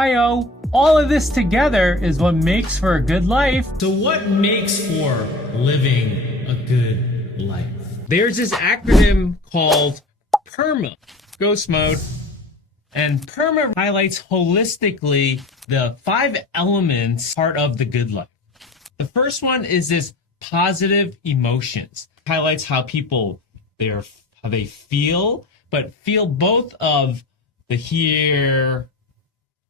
Hi-yo! All of this together is what makes for a good life. So what makes for living a good life? There's this acronym called PERMA, Ghost Mode. And PERMA highlights holistically the 5 elements part of the good life. The first one is this positive emotions. Highlights how people, how they feel, but feel both of the here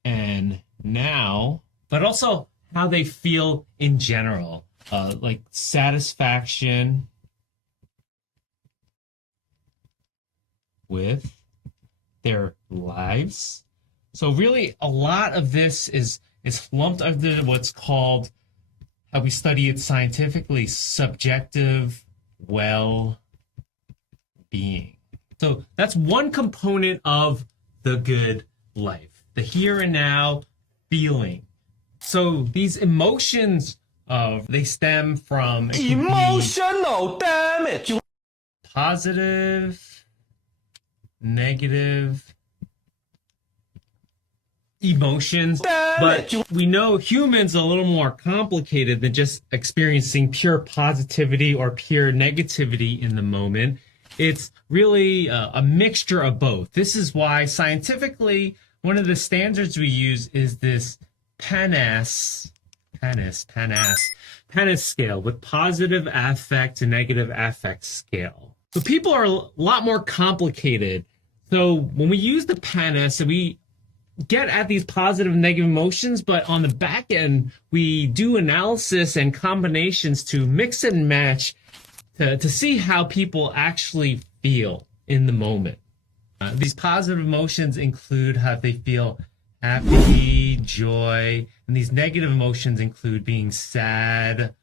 and now, but also how they feel in general, like satisfaction with their lives. So really a lot of this is lumped under what's called, how we study it scientifically, subjective well-being. So that's one component of the good life, the here and now feeling. So these emotions, they stem from emotional damage, positive, negative emotions, but we know humans are a little more complicated than just experiencing pure positivity or pure negativity in the moment. It's really a mixture of both. This is why scientifically one of the standards we use is this PERMA scale, with positive affect to negative affect scale. So people are a lot more complicated. So when we use the PERMA, we get at these positive and negative emotions, but on the back end, we do analysis and combinations to mix and match to see how people actually feel in the moment. These positive emotions include how they feel happy, joy, and these negative emotions include being sad,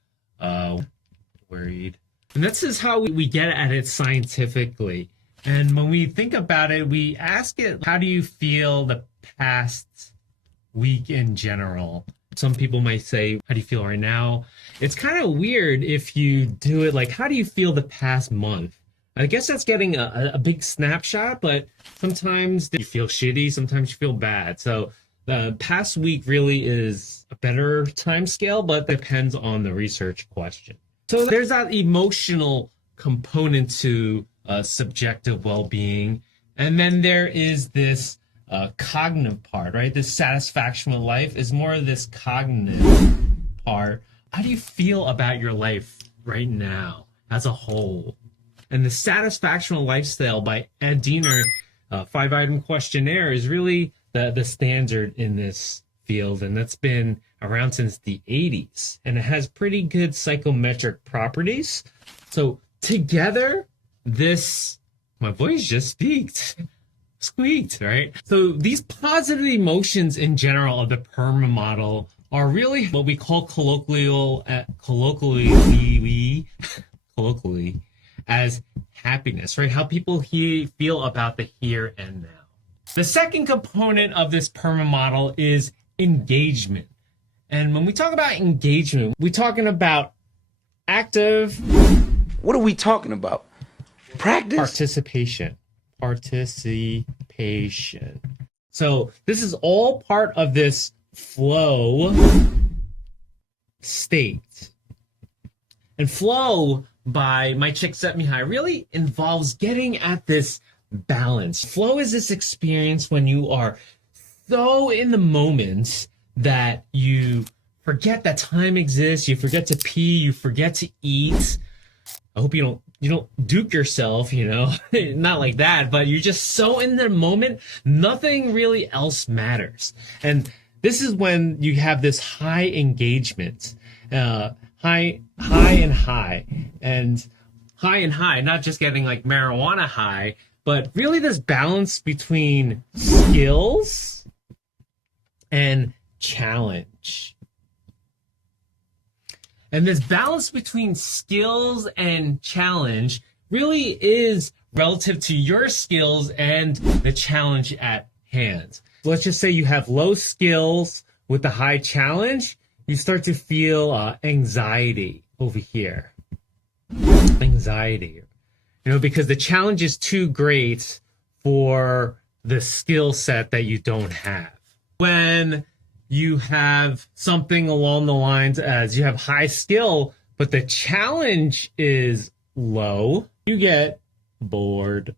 worried. And this is how we get at it scientifically. And when we think about it, we ask it, how do you feel the past week in general? Some people might say, how do you feel right now? It's kind of weird if you do it like, how do you feel the past month? I guess that's getting a big snapshot, but sometimes you feel shitty, sometimes you feel bad. So the past week really is a better time scale, but depends on the research question. So there's that emotional component to subjective well-being. And then there is this cognitive part, right? This satisfaction with life is more of this cognitive part. How do you feel about your life right now as a whole? And the satisfaction with lifestyle by Ed Diener 5-item questionnaire is really the standard in this field, and that's been around since the 80s, and it has pretty good psychometric properties. So together, my voice just squeaked, right? So these positive emotions in general of the PERMA model are really what we call colloquially as happiness, right? How people feel about the here and now. The second component of this PERMA model is engagement. And when we talk about engagement, we're talking about active. What are we talking about? Practice? Participation. So this is all part of this flow state. And flow by My Chick Set Me High really involves getting at this balance. Flow is this experience when you are so in the moment that you forget that time exists, you forget to pee, you forget to eat. I hope you don't duke yourself, not like that, but you're just so in the moment, nothing really else matters. And this is when you have this high engagement, high and high, not just getting like marijuana high, but really this balance between skills and challenge. And this balance between skills and challenge really is relative to your skills and the challenge at hand. So let's just say you have low skills with the high challenge, you start to feel anxiety over here. Anxiety. Because the challenge is too great for the skill set that you don't have. When you have something along the lines as you have high skill, but the challenge is low, you get bored.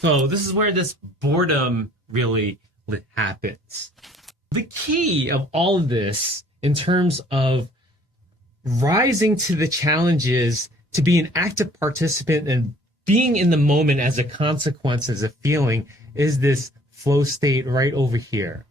So this is where this boredom really happens. The key of all of this in terms of rising to the challenges, to be an active participant and being in the moment as a consequence, as a feeling, is this flow state right over here.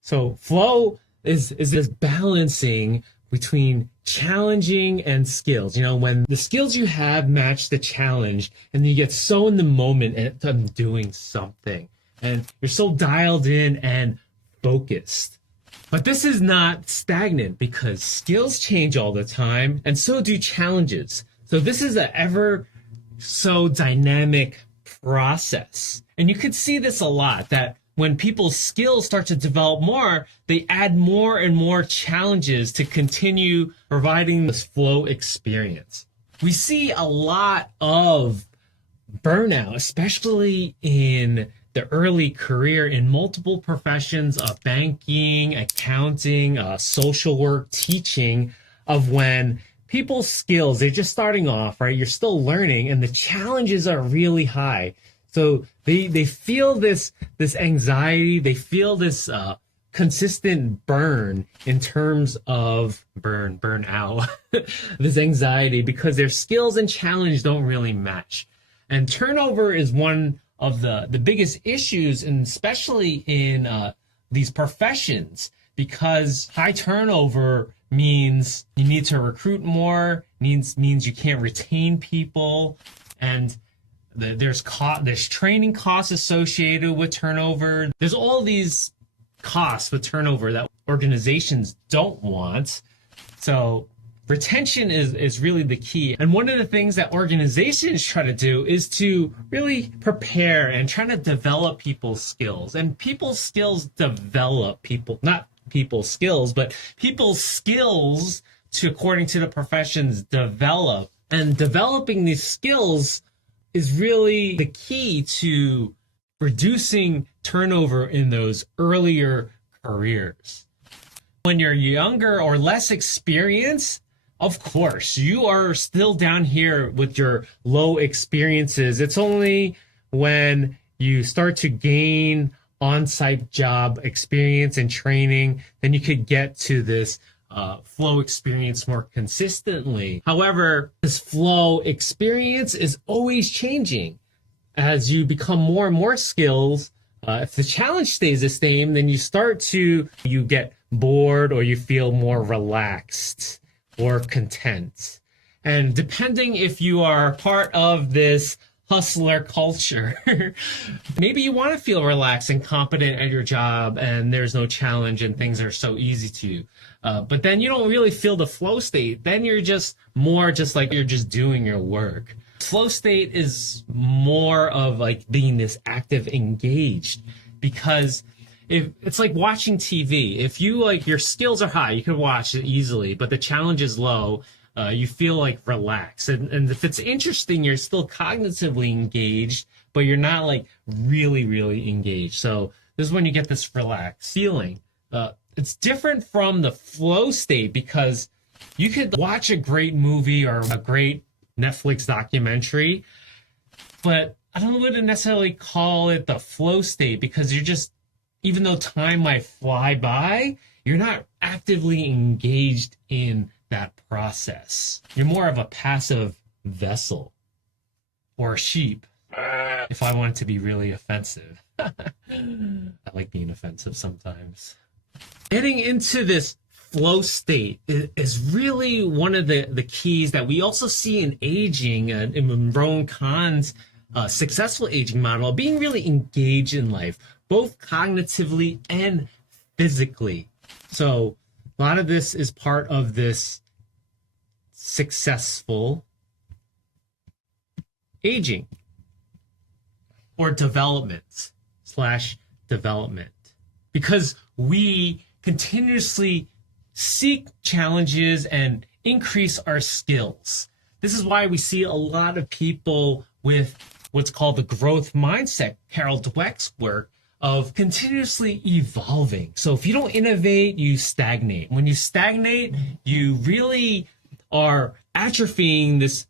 So flow is this balancing between challenging and skills. You know, when the skills you have match the challenge and you get so in the moment and I'm doing something and you're so dialed in and focused. But this is not stagnant because skills change all the time and so do challenges. So this is an ever so dynamic process. And you could see this a lot, that when people's skills start to develop more, they add more and more challenges to continue providing this flow experience. We see a lot of burnout, especially in the early career in multiple professions of banking, accounting, social work, teaching, of when people's skills, they're just starting off, right? You're still learning and the challenges are really high. So they feel this anxiety, they feel this consistent burn in terms of burnout, this anxiety because their skills and challenge don't really match. And turnover is one of the biggest issues, and especially in these professions, because high turnover means you need to recruit more, means you can't retain people, and there's training costs associated with turnover. There's all these costs with turnover that organizations don't want. So retention is really the key. And one of the things that organizations try to do is to really prepare and try to develop people's skills. And people's skills develop not people's skills, but people's skills according to the professions develop. And developing these skills is really the key to reducing turnover in those earlier careers. When you're younger or less experienced, of course, you are still down here with your low experiences. It's only when you start to gain on-site job experience and training, then you could get to this flow experience more consistently. However, this flow experience is always changing. As you become more and more skills, if the challenge stays the same, then you get bored or you feel more relaxed or content. And depending if you are part of this hustler culture, maybe you want to feel relaxed and competent at your job and there's no challenge and things are so easy to you. But then you don't really feel the flow state. Then you're just like you're just doing your work. Flow state is more of like being this active, engaged, because if it's like watching TV. If you your skills are high, you can watch it easily, but the challenge is low. You feel like relaxed. And if it's interesting, you're still cognitively engaged, but you're not like really, really engaged. So this is when you get this relaxed feeling. It's different from the flow state because you could watch a great movie or a great Netflix documentary, but I don't want to necessarily call it the flow state because you're just, even though time might fly by, you're not actively engaged in that process. You're more of a passive vessel or a sheep, if I want it to be really offensive. I like being offensive sometimes. Getting into this flow state is really one of the keys that we also see in aging, in Monroe and Kahn's successful aging model, being really engaged in life, both cognitively and physically. So a lot of this is part of this successful aging or development because we continuously seek challenges and increase our skills. This is why we see a lot of people with what's called the growth mindset, Carol Dweck's work of continuously evolving. So if you don't innovate, you stagnate. When you stagnate, you really are atrophying this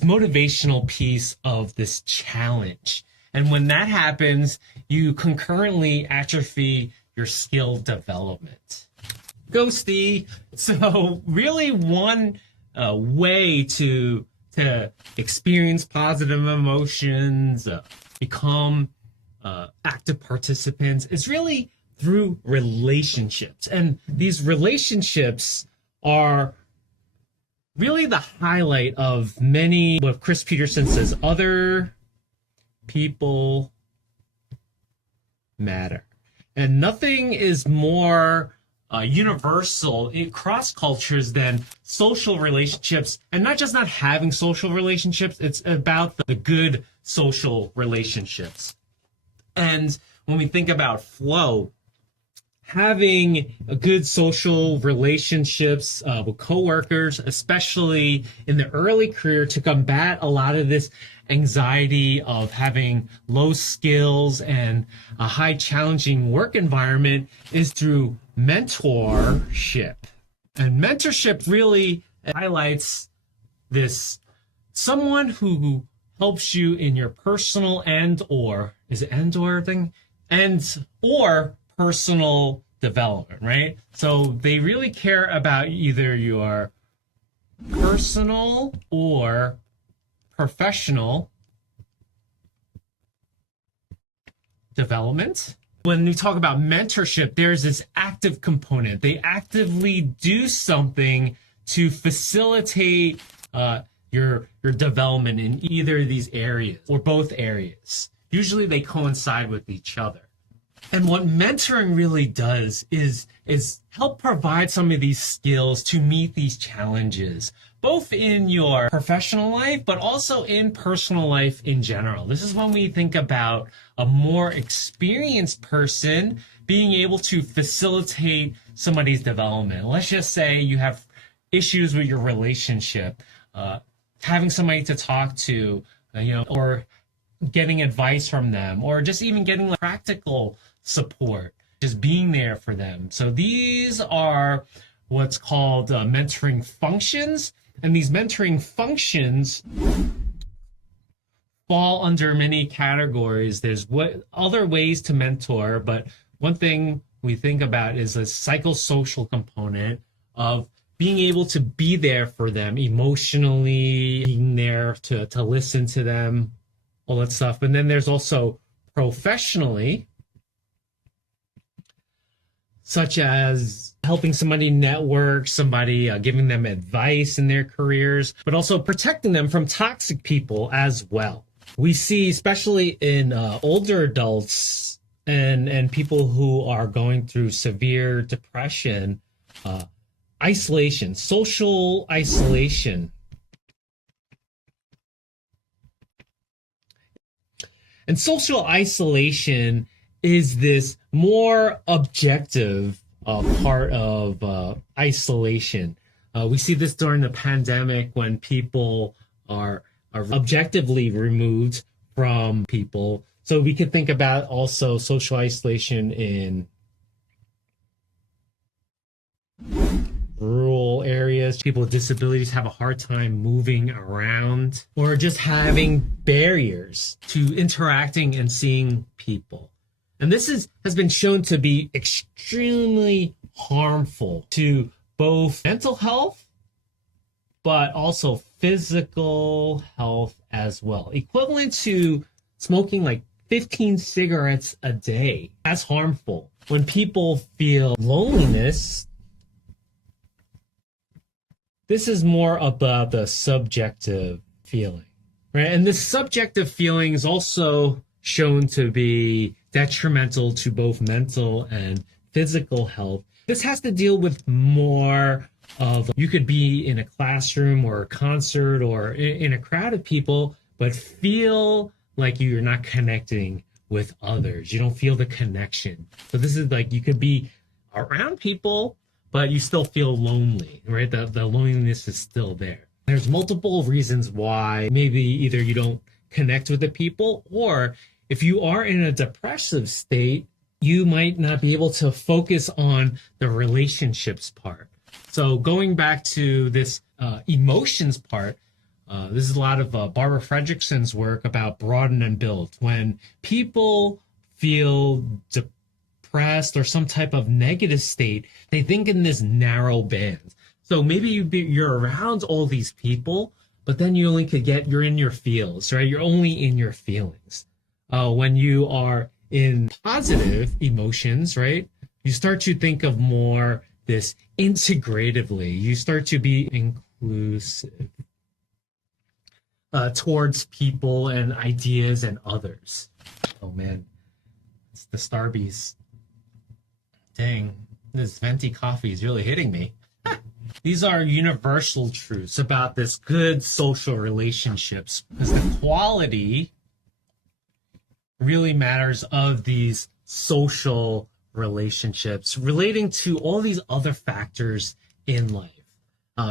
motivational piece of this challenge. And when that happens, you concurrently atrophy your skill development. Ghosty. So really one way to experience positive emotions, become active participants is really through relationships. And these relationships are really the highlight of many, what Chris Peterson says, other people matter. And nothing is more universal in cross cultures than social relationships, and not just not having social relationships, it's about the good social relationships. And when we think about flow, having a good social relationships with coworkers, especially in the early career, to combat a lot of this anxiety of having low skills and a high challenging work environment, is through mentorship. And mentorship really highlights this someone who helps you in your personal and or personal development, right? So they really care about either your personal or professional development. When we talk about mentorship, there's this active component. They actively do something to facilitate your development in either of these areas or both areas. Usually they coincide with each other. And what mentoring really does is help provide some of these skills to meet these challenges, both in your professional life, but also in personal life in general. This is when we think about a more experienced person being able to facilitate somebody's development. Let's just say you have issues with your relationship, having somebody to talk to, or getting advice from them, or just even getting practical support, just being there for them. So these are what's called mentoring functions, and these mentoring functions fall under many categories. There's other ways to mentor, but one thing we think about is a psychosocial component of being able to be there for them emotionally, being there to listen to them, all that stuff. And then there's also professionally, such as helping somebody network, somebody giving them advice in their careers, but also protecting them from toxic people as well. We see, especially in older adults and people who are going through severe depression, isolation, social isolation. And social isolation is this more objective part of isolation. We see this during the pandemic when people are objectively removed from people. So we could think about also social isolation in rural areas. People with disabilities have a hard time moving around, or just having barriers to interacting and seeing people. And this has been shown to be extremely harmful to both mental health, but also physical health as well. Equivalent to smoking like 15 cigarettes a day. That's harmful. When people feel loneliness, this is more about the subjective feeling, right? And this subjective feeling is also shown to be detrimental to both mental and physical health. This has to deal with more of, you could be in a classroom or a concert or in a crowd of people, but feel like you're not connecting with others. You don't feel the connection. So this is like, you could be around people, but you still feel lonely, right? The loneliness is still there. There's multiple reasons why maybe either you don't connect with the people. Or if you are in a depressive state, you might not be able to focus on the relationships part. So going back to this emotions part, this is a lot of Barbara Fredrickson's work about broaden and build. When people feel depressed or some type of negative state, they think in this narrow band. So maybe you're around all these people, but then you only you're in your feels, right? You're only in your feelings. When you are in positive emotions, right? You start to think of more this integratively. You start to be inclusive towards people and ideas and others. Oh man, it's the Starbies. Dang, this venti coffee is really hitting me. These are universal truths about this good social relationships, because the quality really matters of these social relationships relating to all these other factors in life.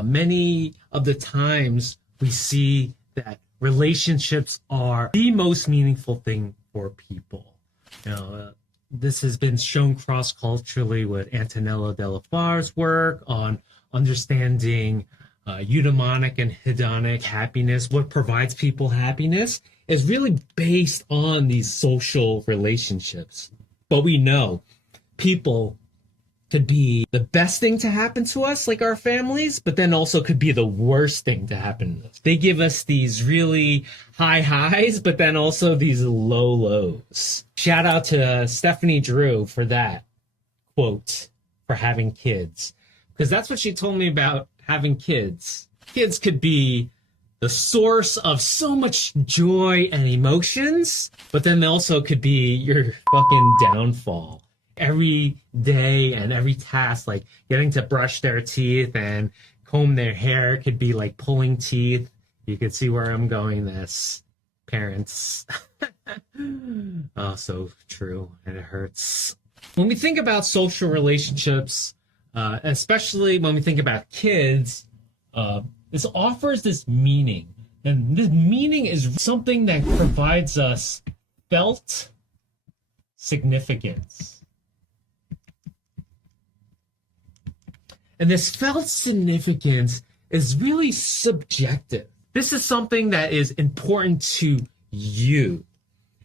Many of the times we see that relationships are the most meaningful thing for people. This has been shown cross-culturally with Antonello Della Far's work on understanding eudaimonic and hedonic happiness. What provides people happiness is really based on these social relationships. But we know people could be the best thing to happen to us, like our families, but then also could be the worst thing to happen to us. They give us these really high highs, but then also these low lows. Shout out to Stephanie Drew for that quote, for having kids. Because that's what she told me about having kids. Kids could be the source of so much joy and emotions, but then they also could be your fucking downfall. Every day and every task, like getting to brush their teeth and comb their hair, could be like pulling teeth. You can see where I'm going this. Parents. Oh, so true. And it hurts. When we think about social relationships, especially when we think about kids, this offers this meaning. And this meaning is something that provides us felt significance. And this felt significance is really subjective. This is something that is important to you.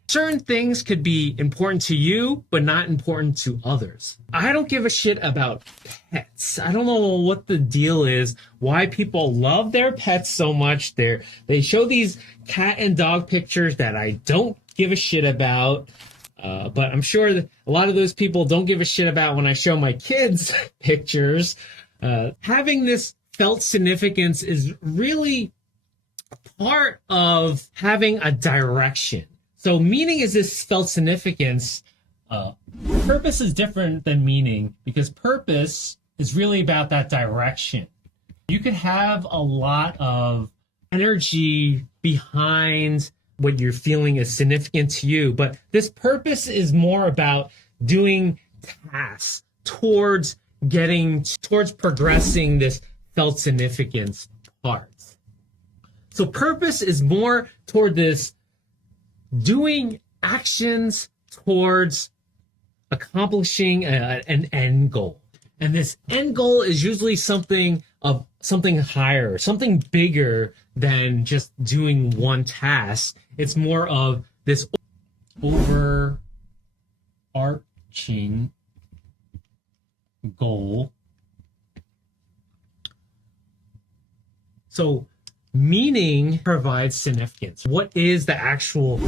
Certain things could be important to you, but not important to others. I don't give a shit about pets. I don't know what the deal is, why people love their pets so much. They show these cat and dog pictures that I don't give a shit about. But I'm sure that a lot of those people don't give a shit about when I show my kids pictures. Having this felt significance is really part of having a direction. So meaning is this felt significance. Purpose is different than meaning, because purpose is really about that direction. You could have a lot of energy behind what you're feeling is significant to you, but this purpose is more about doing tasks towards progressing this felt significance part. So purpose is more toward this doing actions towards accomplishing an end goal. And this end goal is usually something higher, something bigger than just doing one task. It's more of this overarching goal. So meaning provides significance. What is the actual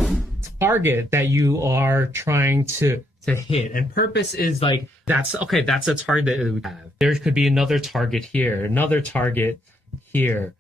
target that you are trying to hit? And purpose is like, that's a target that we have. There could be another target here, another target here.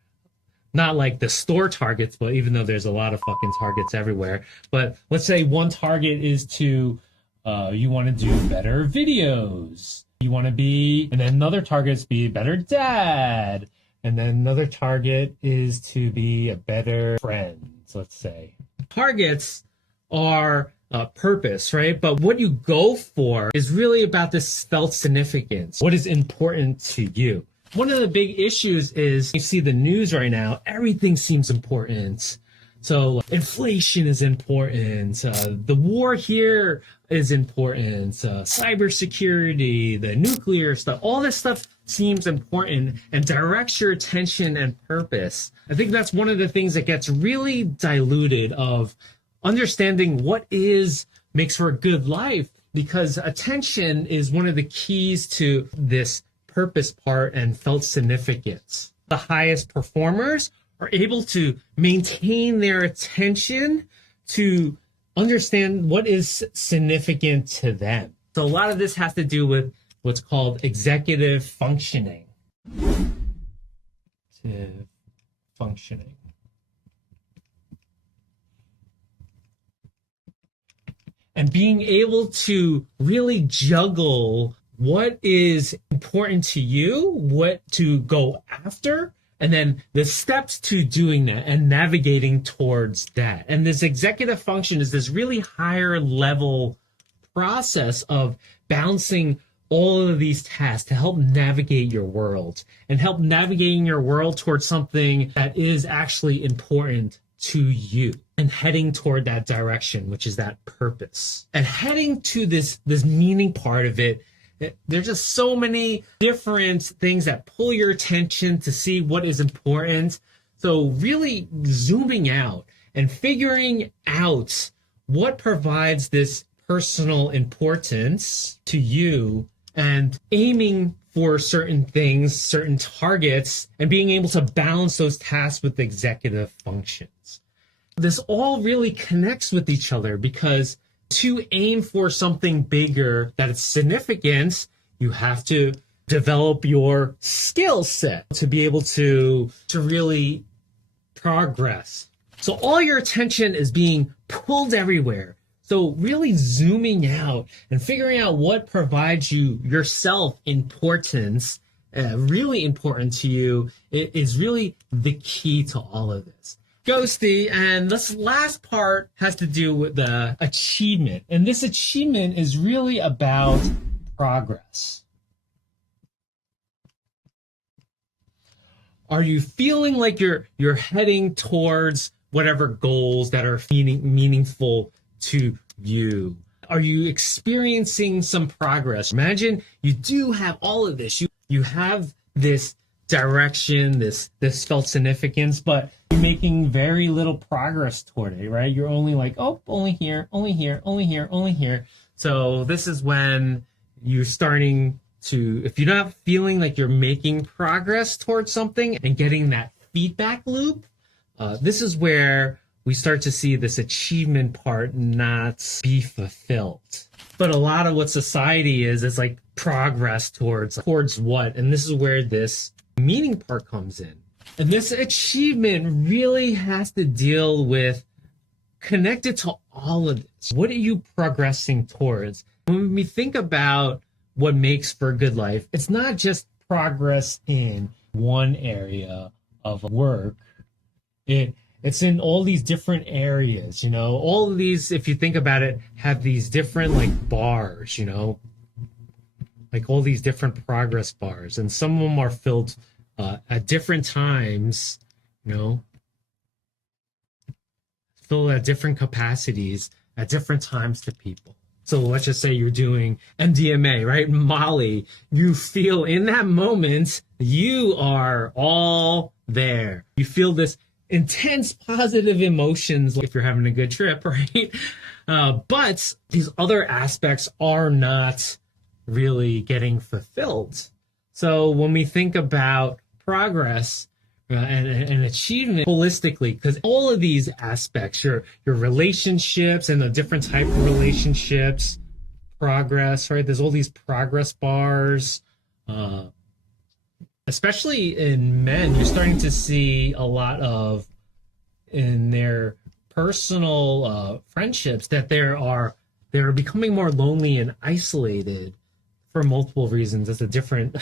Not like the store targets, but even though there's a lot of fucking targets everywhere. But let's say one target is to, you want to do better videos. You want to be, and then another target is to be a better dad. And then another target is to be a better friend, let's say. Targets are purpose, right? But what you go for is really about this felt significance. What is important to you? One of the big issues is you see the news right now, everything seems important. So inflation is important. The war here is important. Cybersecurity, the nuclear stuff, all this stuff seems important and directs your attention and purpose. I think that's one of the things that gets really diluted of understanding what makes for a good life, because attention is one of the keys to this purpose part and felt significance. The highest performers are able to maintain their attention to understand what is significant to them. So a lot of this has to do with what's called executive functioning. Functioning. And being able to really juggle what is important to you, what to go after, and then the steps to doing that and navigating towards that. And this executive function is this really higher level process of balancing all of these tasks to help navigate your world and help navigating your world towards something that is actually important to you and heading toward that direction, which is that purpose. And heading to this meaning part of it, there's just so many different things that pull your attention to see what is important. So really zooming out and figuring out what provides this personal importance to you and aiming for certain things, certain targets, and being able to balance those tasks with executive functions. This all really connects with each other, because to aim for something bigger that is significant, you have to develop your skill set to be able to really progress. So all your attention is being pulled everywhere. So really zooming out and figuring out what provides you yourself importance, really important to you, is really the key to all of this. Ghosty, and this last part has to do with the achievement. And this achievement is really about progress. Are you feeling like you're heading towards whatever goals that are meaningful to you? Are you experiencing some progress? Imagine you do have all of this. You have this direction, this felt significance, but you're making very little progress toward it, right? You're only like, oh, only here, only here, only here, only here. So this is when you're starting to, if you're not feeling like you're making progress towards something and getting that feedback loop, this is where we start to see this achievement part not be fulfilled. But a lot of what society is like progress towards what? And this is where this meaning part comes in. And this achievement really has to deal with, connected to all of this. What are you progressing towards? When we think about what makes for a good life, it's not just progress in one area of work. It's in all these different areas, you know. All of these, if you think about it, have these different like bars, you know, like all these different progress bars, and some of them are filled at different times, you know, filled at different capacities at different times to people. So let's just say you're doing MDMA, right? Molly, you feel in that moment, you are all there. You feel this intense positive emotions if you're having a good trip, right? But these other aspects are not really getting fulfilled. So when we think about progress and achievement holistically, because all of these aspects, your relationships and the different type of relationships, progress, right? There's all these progress bars. Especially in men, you're starting to see a lot of in their personal friendships that they're becoming more lonely and isolated for multiple reasons. It's a different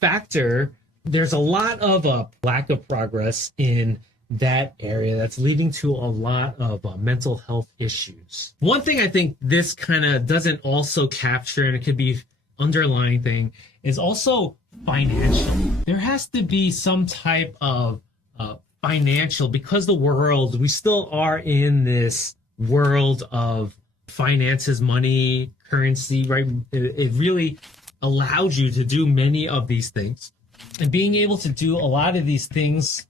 factor. There's a lot of lack of progress in that area that's leading to a lot of mental health issues. One thing I think this kind of doesn't also capture, and it could be underlying thing, is also financial. There has to be some type of financial, because the world, we still are in this world of finances, money, currency, right? It really allows you to do many of these things. And being able to do a lot of these things,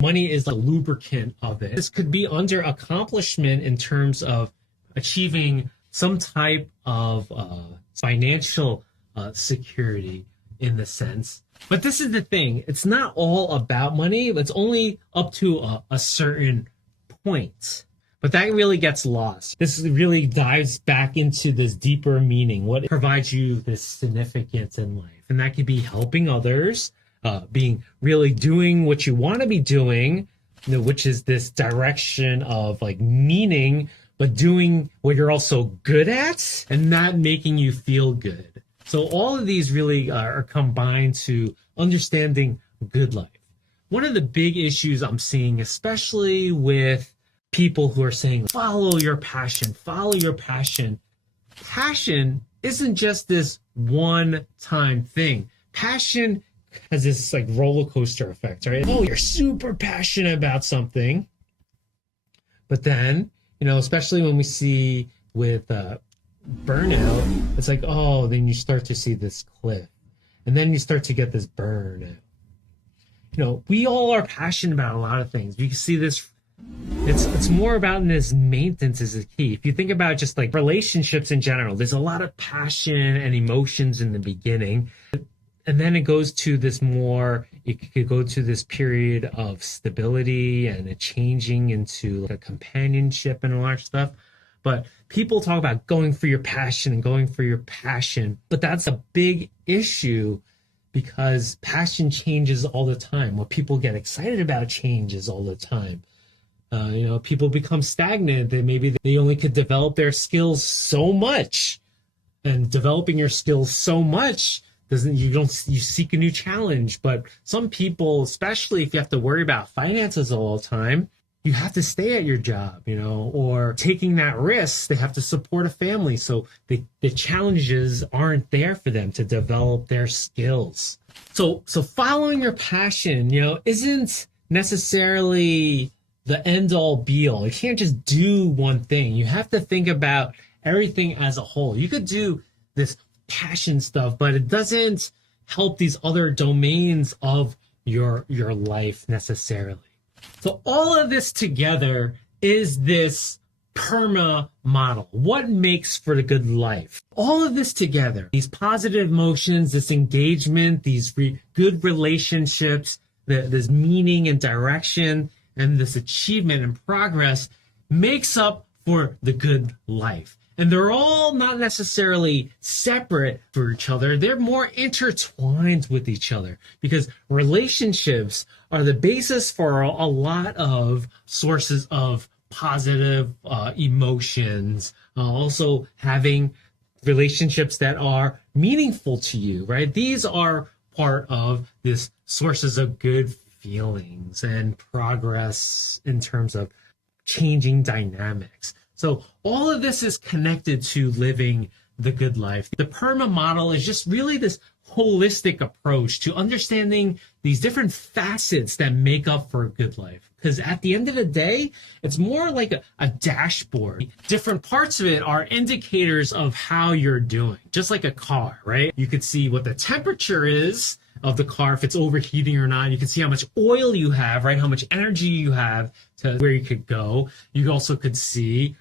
money is the lubricant of it. This could be under accomplishment in terms of achieving some type of financial security in the sense. But this is the thing. It's not all about money. It's only up to a certain point. But that really gets lost. This really dives back into this deeper meaning, what provides you this significance in life. And that could be helping others, being really doing what you want to be doing, which is this direction of like meaning, but doing what you're also good at and not making you feel good. So all of these really are combined to understanding good life. One of the big issues I'm seeing, especially with people who are saying, follow your passion, follow your passion. Passion isn't just this one-time thing. Passion has this like roller coaster effect, right? Oh, you're super passionate about something. But then, especially when we see with burnout, it's like, oh, then you start to see this cliff. And then you start to get this burnout. We all are passionate about a lot of things. You can see this. It's more about this maintenance is the key. If you think about just like relationships in general, there's a lot of passion and emotions in the beginning. And then it goes to this more, it could go to this period of stability and it changing into like a companionship and all that stuff. But people talk about going for your passion and going for your passion. But that's a big issue because passion changes all the time. What people get excited about changes all the time. People become stagnant. They only could develop their skills so much. And developing your skills so much you seek a new challenge. But some people, especially if you have to worry about finances all the time, you have to stay at your job, or taking that risk, they have to support a family. So the challenges aren't there for them to develop their skills. So following your passion, isn't necessarily the end all be all. You can't just do one thing. You have to think about everything as a whole. You could do this passion stuff, but it doesn't help these other domains of your life necessarily. So all of this together is this PERMA model. What makes for the good life? All of this together, these positive emotions, this engagement, these good relationships, this meaning and direction, and this achievement and progress makes up for the good life. And they're all not necessarily separate for each other. They're more intertwined with each other because relationships are the basis for a lot of sources of positive emotions. Also having relationships that are meaningful to you, right? These are part of this sources of good feelings and progress in terms of changing dynamics. So all of this is connected to living the good life. The PERMA model is just really this holistic approach to understanding these different facets that make up for a good life. Because at the end of the day, it's more like a dashboard. Different parts of it are indicators of how you're doing, just like a car, right? You could see what the temperature is of the car, if it's overheating or not. You can see how much oil you have, right? How much energy you have to where you could go. You also could see,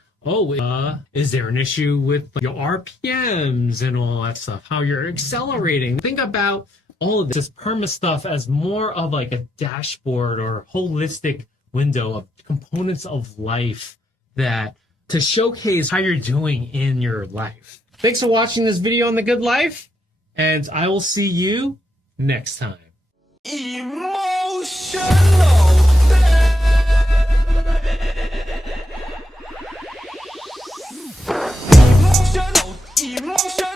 is there an issue with your RPMs and all that stuff? How you're accelerating. Think about all of this PERMA stuff as more of like a dashboard or holistic window of components of life that to showcase how you're doing in your life. Thanks for watching this video on the good life, and I will see you next time. Emotional. Emotional.